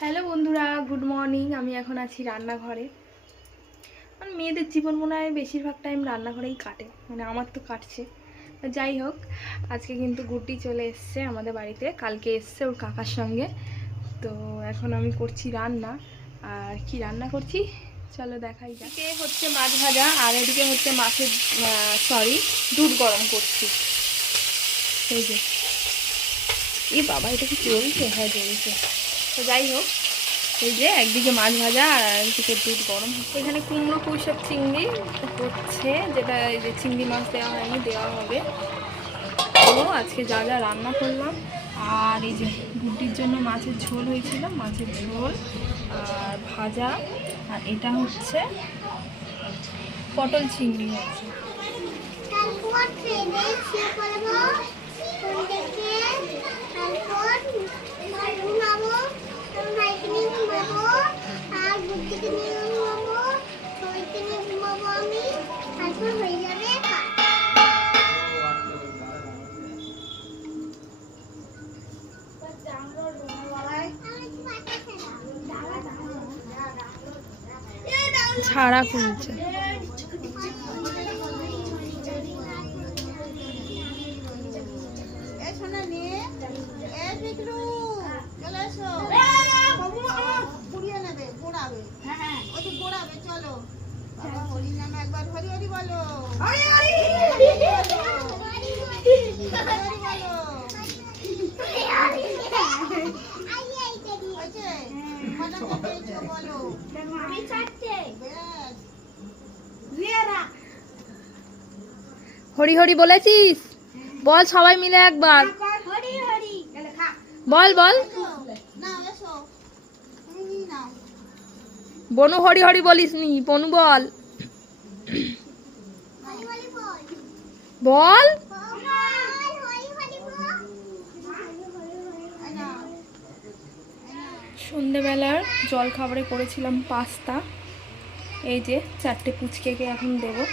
Hello বন্ধুরা, good morning. আমি এখন আছি রান্নাঘরে। মানে মেয়েদের জীবন মনে হয় বেশিরভাগ টাইম রান্নাঘরেই কাটে, মানে আমার তো কাটছে। যাই হোক, আজকে কিন্তু গুড্ডি চলে এসছে আমাদের বাড়িতে, কালকে এসছে ওর কাকার সঙ্গে। তো এখন আমি করছি রান্না। আর কি রান্না করছি চলো দেখাই যাক। এদিকে হচ্ছে মাছ ভাজা, আর এদিকে হচ্ছে মাছের দুধ গরম করছি। এই যে এ বাবা, এটা কি চলছে? হ্যাঁ চলছে। তো যাই হোক, এই যে একদিকে মাছ ভাজা আর একদিকে দুধ গরম হচ্ছে। এখানে কুমড়ো পুঁইশাক চিংড়ি হচ্ছে, যেটা এই যে চিংড়ি মাছ দেওয়া হয়নি, দেওয়া হবে। তো আজকে যা যা রান্না করলাম, আর এই যে গুড্ডির জন্য মাছের ঝোল হয়েছিল, মাছের ঝোল আর ভাজা, আর এটা হচ্ছে পটল চিংড়ি হয়েছে। ছাড়া খুলছে। হরি হরি বলেছিস? বল সবাই মিলে একবার বল বল। বনু হরি হরি বলিস নি, বনু বল বল। সন্ধেবেলার জল খাবারে করেছিলাম পাস্তা। এই যে 4টে পুচকেকে এখন দেবো।